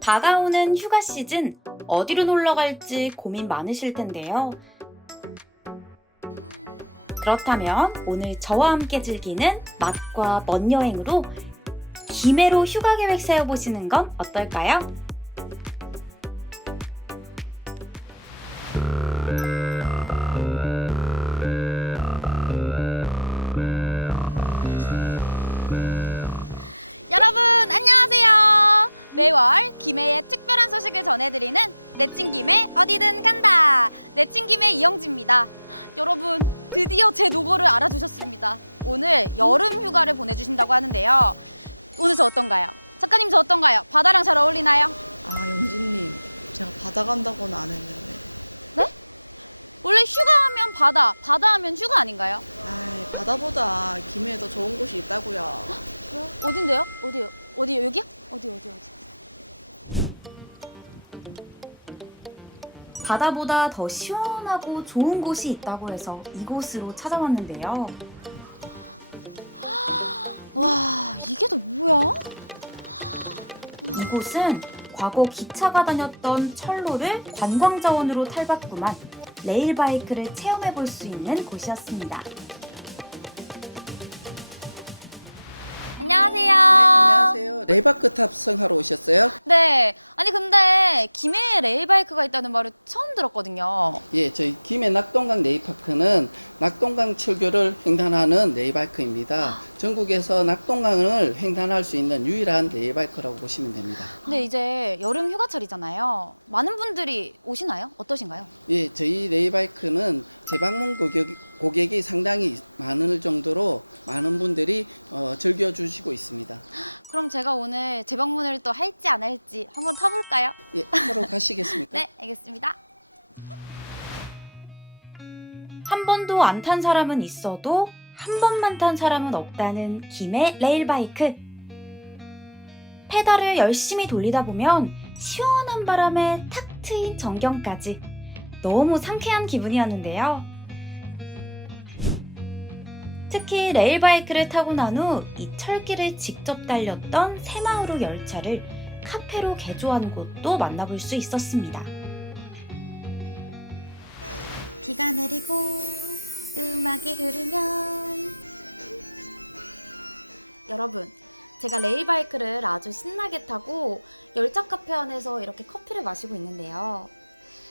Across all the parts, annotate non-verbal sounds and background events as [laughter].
다가오는 휴가 시즌 어디로 놀러 갈지 고민 많으실 텐데요. 그렇다면 오늘 저와 함께 즐기는 맛과 먼 여행으로 김해로 휴가 계획 세워보시는 건 어떨까요? 12월 김해의 특별한 소식을 전해드리는 내친 김해 어디든 간다. 내친 김해 이영지입니다. 여러분 드디어 제 로고를 알아주셨습니다. 오늘 여름 휴가를 보내주신다고 하는데요. 오늘 저 어떤가요? 작가님 저 어떤가요? 바다랑 잘 어울리나요? 아 영진님 제가 바다 간다고는 안 했는데 네? 원래 휴가하면 바다, 바다하면 휴가 아닌가요? 아 바다보다 김해에 더 좋은 곳이 있다고요 [gasps] 어딘데요? 어디요? 어디요? 여기요? 어디 어디 어디? 바다보다 더 시원하고 좋은 곳이 있다고 해서 이곳으로 찾아왔는데요. 와 이게 또 뭐야? 이곳은 과거 기차가 다녔던 철로를 관광 자원으로 탈바꿈한 레일바이크를 체험해 볼 수 있는 곳이었습니다. 안녕하세요. 네, 안녕하세요. 레이바크 탑승하러 오셨어요? 네. 아니 근데 김해에 레일바이크가 있다는 말을 처음 들었거든요. 예, 저희 김해 낙동강 레이파크는 낙동강 철교를 횡단하는 레이바이크입니다. 전국에서 낙동강을 횡단할 수 있는 유일한 레이바이크라고 보시면 됩니다. 근데 이제 여름 휴가철이잖아요. 많은 분들이 오시나요? 어떠신가요? 예, 저희 레이바이크는 재방문 고객, 고객이 상당히 많을 정도로 많은 분들이 어, 즐겨주시고 있습니다. 그럼 제가 오늘 재방문을 또 할지 안 할지 한번 타볼까요? 예, 한번 가시겠습니까? [laughs] 네, 알겠습니다. 한 번도 안 탄 사람은 있어도 한 번만 탄 사람은 없다는 김해 레일바이크. 페달을 열심히 돌리다 보면 시원한 바람에 탁 트인 전경까지 너무 상쾌한 기분이었는데요. 특히 레일바이크를 타고 난 후 이 철길을 직접 달렸던 새마을호 열차를 카페로 개조한 곳도 만나볼 수 있었습니다. 비가 내리고 음악이 흐르면 여러분 제가 레일바이크를 아주 신나게 타고 열차 카페 안에서 이렇게 커피를 마시고 있는데요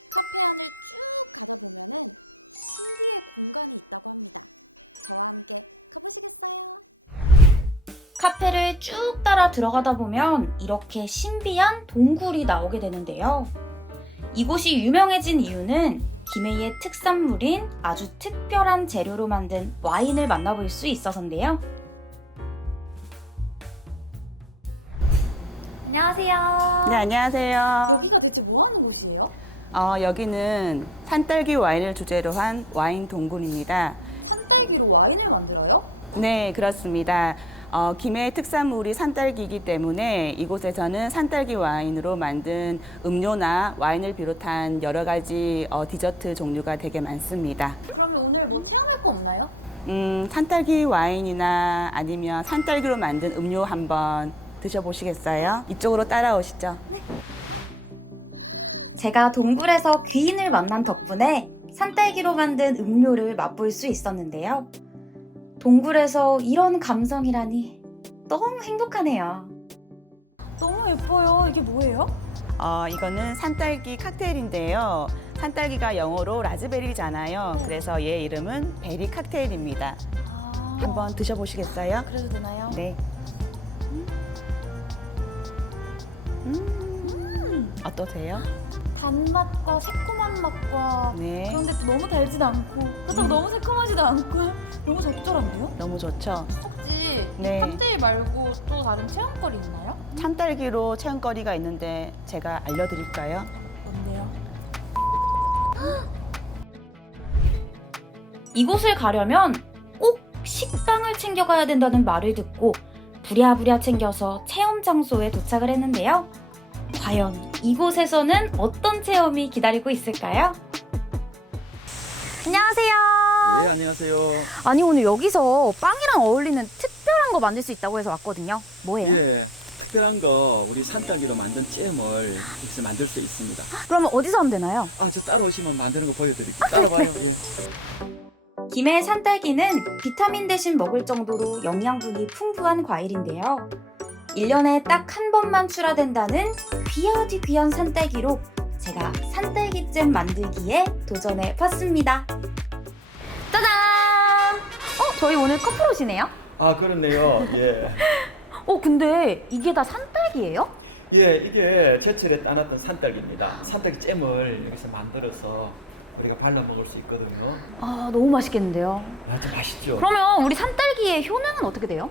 카페 안을 쭉 가다 보면은 신비의 공간이 있다고 합니다 저와 함께 가보시겠어요? 카페를 쭉 따라 들어가다 보면 이렇게 신비한 동굴이 나오게 되는데요. 이곳이 유명해진 이유는 김해의 특산물인 아주 특별한 재료로 만든 와인을 만나볼 수 있어서인데요. 안녕하세요 네, 안녕하세요. 여기가 대체 뭐 하는 곳이에요? 어, 여기는 산딸기 와인을 주제로 한 와인 동굴입니다. 산딸기로 와인을 만들어요? 네, 그렇습니다. 어, 김해의 특산물이 산딸기이기 때문에 이곳에서는 산딸기 와인으로 만든 음료나 와인을 비롯한 여러 가지 어, 디저트 종류가 되게 많습니다. 그러면 오늘 뭐 체험할 거 없나요? 음, 산딸기 와인이나 아니면 산딸기로 만든 음료 한번 드셔보시겠어요? 이쪽으로 따라오시죠. 제가 동굴에서 귀인을 만난 덕분에 산딸기로 만든 음료를 맛볼 수 있었는데요. 동굴에서 이런 감성이라니 너무 행복하네요. 너무 예뻐요. 이게 뭐예요? 어, 이거는 산딸기 칵테일인데요. 산딸기가 영어로 라즈베리잖아요. 네네. 그래서 얘 이름은 베리 칵테일입니다. 아, 한번 드셔보시겠어요? 그래도 되나요? 네. 어떠세요? 단맛과 새콤한 맛과 네. 그런데 또 너무 달지도 않고 그렇다고 너무 새콤하지도 않고 너무 적절한데요? 너무 좋죠. 혹시 네. 이 칵테일 말고 또 다른 체험거리 있나요? 산딸기로 체험거리가 있는데 제가 알려드릴까요? 뭔데요? [gasps] 이곳을 가려면 꼭 식빵을 챙겨가야 된다는 말을 듣고 부랴부랴 챙겨서 체험 장소에 도착을 했는데요. 과연 이곳에서는 어떤 체험이 기다리고 있을까요? 안녕하세요. 예, 안녕하세요. 아니 오늘 여기서 빵이랑 어울리는 특별한 거 만들 수 있다고 해서 왔거든요. 뭐예요? 예, 특별한 거 우리 산딸기로 만든 잼을 여기서 만들 수 있습니다. 그러면 어디서 하면 되나요? 아, 저 따라오시면 만드는 거 보여드릴게요. 따라와요. 예. 김해 산딸기는 비타민 대신 먹을 정도로 영양분이 풍부한 과일인데요. 1년에 딱 한 번만 출하된다는 귀하디 귀한 산딸기로 제가 산딸기잼 만들기에 도전해 봤습니다. 짜잔! 어, 저희 오늘 커플옷이네요. 아, 그렇네요. 예. [laughs] 어, 근데 이게 다 산딸기예요? 예, 이게 제철에 따놨던 산딸기입니다. 산딸기 잼을 여기서 만들어서 우리가 발라 먹을 수 있거든요. 아, 너무 맛있겠는데요. 아, 좀 맛있죠? 그러면 우리 산딸기의 효능은 어떻게 돼요?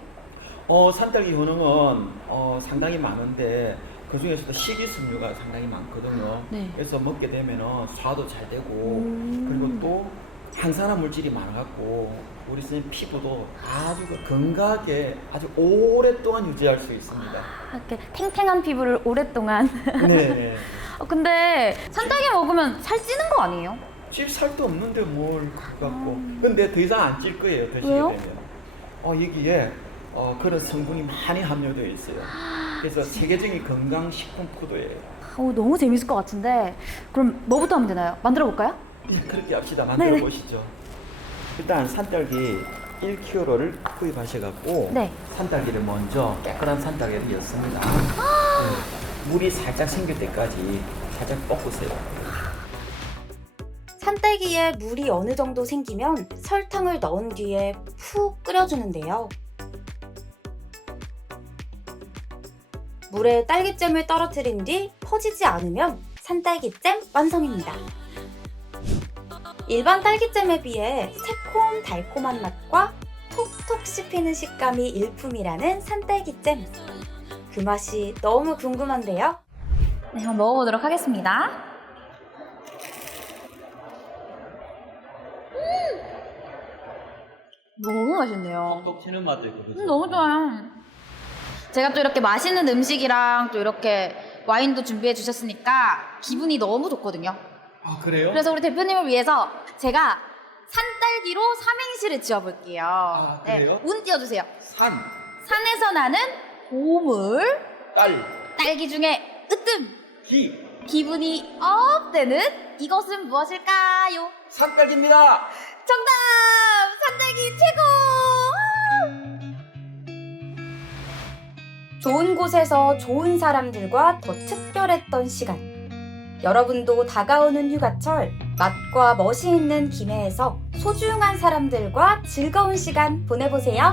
어, 산딸기 효능은 어, 상당히 많은데 그 중에서도 식이섬유가 상당히 많거든요. 네. 그래서 먹게 되면은 소화도 잘 되고 그리고 또 항산화 물질이 많아갖고 우리 선생님 피부도 아주 그 건강하게 아주 오랫동안 유지할 수 있습니다. 이렇게 탱탱한 피부를 오랫동안. 네네. [laughs] 어, 근데 산딸기 먹으면 살 찌는 거 아니에요? 찔 살도 없는데 뭘 그거 갖고. 근데 더 이상 안 찔 거예요, 드시게 왜요? 되면. 어, 여기에 어, 그런 성분이 많이 함유되어 있어요. 그래서 세계적인 건강식품 푸드예요. 어, 너무 재밌을 것 같은데 그럼 뭐부터 하면 되나요? 만들어 볼까요? 예, 그렇게 합시다. 만들어 네. 보시죠. 일단 산딸기 1kg를 구입하셔갖고 네. 산딸기를 먼저 깨끗한 산딸기를 였습니다. 네. 물이 살짝 생길 때까지 살짝 볶으세요. 산딸기에 물이 어느 정도 생기면 설탕을 넣은 뒤에 푹 끓여주는데요. 물에 딸기잼을 떨어뜨린 뒤 퍼지지 않으면 산딸기잼 완성입니다. 일반 딸기잼에 비해 새콤 달콤한 맛과 톡톡 씹히는 식감이 일품이라는 산딸기잼. 그 맛이 너무 궁금한데요. 네, 한번 먹어보도록 하겠습니다. 너무 맛있네요. 톡톡 튀는 맛도 있고 그죠? 음, 너무 좋아요. 제가 또 이렇게 맛있는 음식이랑 또 이렇게 와인도 준비해 주셨으니까 기분이 너무 좋거든요. 아 그래요? 그래서 우리 대표님을 위해서 제가 산딸기로 삼행시를 지어볼게요. 아, 그래요? 네, 운 띄워주세요. 산, 산에서 나는 보물, 딸, 딸기 중에 으뜸, 기, 기분이 업 되는 이것은 무엇일까요? 산딸기입니다. 정답! 산딸기 최고! 좋은 곳에서 좋은 사람들과 더 특별했던 시간. 여러분도 다가오는 휴가철, 맛과 멋이 있는 김해에서 소중한 사람들과 즐거운 시간 보내보세요.